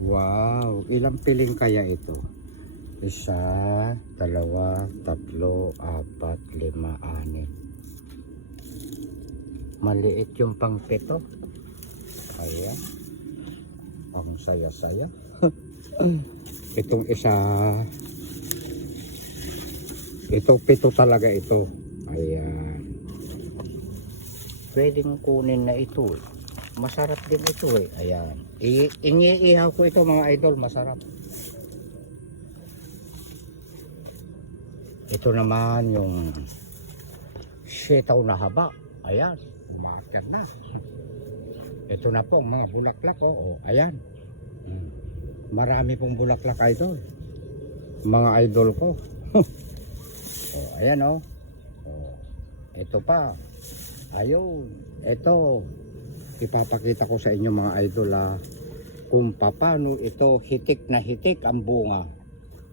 Wow, ilang piling kaya ito? Isa, dalawa, tatlo, apat, lima, anim. Maliit yung pang pito. Ayan. Ang saya-saya. Itong isa. Ito pito talaga ito. Ayan. Pwedeng kunin na ito. Masarap din ito eh. Ayan. Iniihaw ko ito mga idol. Masarap. Ito naman yung sitaw na haba. Ayan. Umakyat na. Ito na po mga bulaklak. Oh, ayan. Marami pong bulaklak idol. Mga idol ko. Oh, ayan oh. Oh. Ito pa. Ayun. Ito. Ipapakita ko sa inyo mga idol kung paano ito hitik na hitik ang bunga.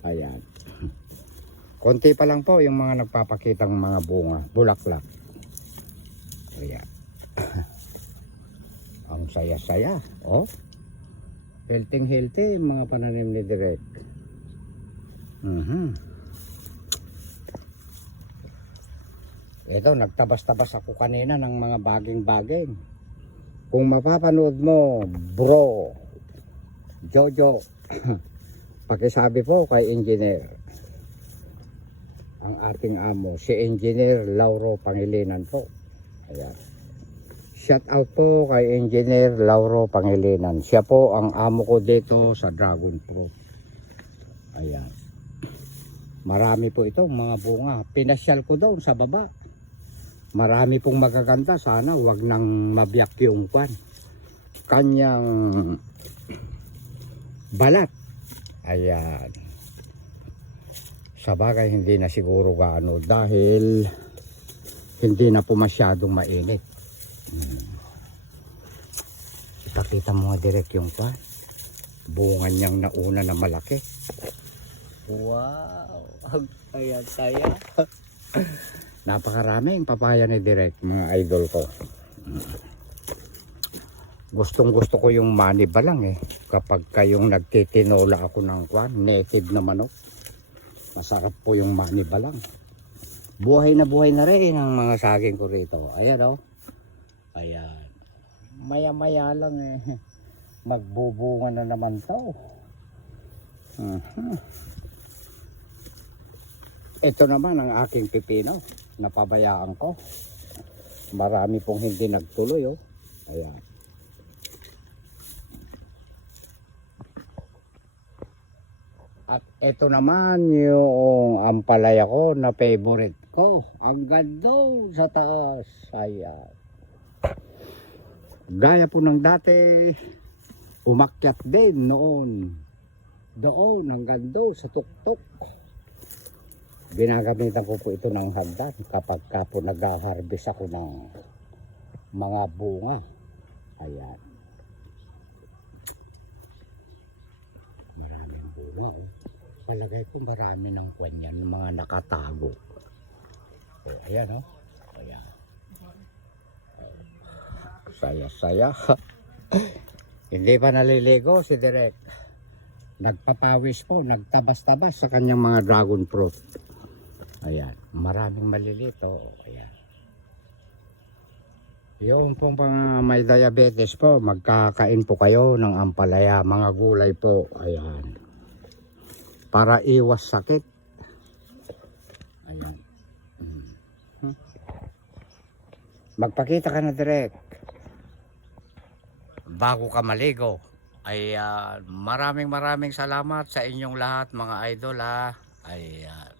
Ayan. Konti pa lang po yung mga nagpapakitang mga bunga, bulaklak. Ayan. Ang saya-saya. Oh. Healthy mga pananim ni Direk. Ito, nagtabas-tabas ako kanina ng mga baging-baging. Kung mapapanood mo, bro, Jojo, pakisabi po kay engineer, ang ating amo, si Engineer Lauro Pangilinan po. Ayan. Shout out po kay Engineer Lauro Pangilinan. Siya po ang amo ko dito sa Dragon Fruit. Ayan. Marami po itong mga bunga. Pinasyal ko doon sa baba. Marami pong magaganda. Sana wag nang mabiyak yung kanyang balat. Ayan. Sa bagay hindi na siguro gaano dahil hindi na po masyadong mainit. Ipakita mo nga direct yung bunga niyang nauna na malaki. Wow. Ayan saya. Napakaraming papaya ni Direk mga idol ko. Gustong gusto ko yung mani balang kapag kayong nagtitinola ako ng native na manok. Masarap po yung mani balang. Buhay na rin ang mga saging ko rito. Ayan ayan. Maya maya lang magbubunga na naman to. Ito naman ang aking pipino. Napabayaan ko. Marami pong hindi nagtuloy Ayan. At ito naman yung ampalaya ko na favorite ko. Ang ganda sa taas. Ayan. Gaya po ng dati, umakyat din noon. Doon hanggang doon sa tuktok. Ginagamitan ko po ito ng hagdan kapag po nag-harvest ako ng mga bunga. Ayan. Maraming bunga Palagay ko marami ng kanyan, mga nakatago. Ayan Ayan. Saya-saya. Hindi pa naliligo si Direk. Nagpapawis po, nagtabas-tabas sa kanyang mga dragon fruit. Ayan, maraming malilito. Ayan. Yung pong may diabetes po, magkakain po kayo ng ampalaya, mga gulay po. Ayan. Para iwas sakit. Ayan. Magpakita ka na Direk. Bago ka maligo. Ayan. Maraming salamat sa inyong lahat mga idol Ayan.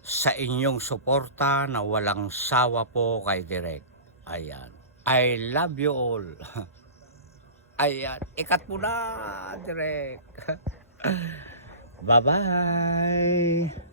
Sa inyong suporta na walang sawa po kay Direk. Ayan. I love you all. Ayan. Ikat mo na, Direk. Bye-bye.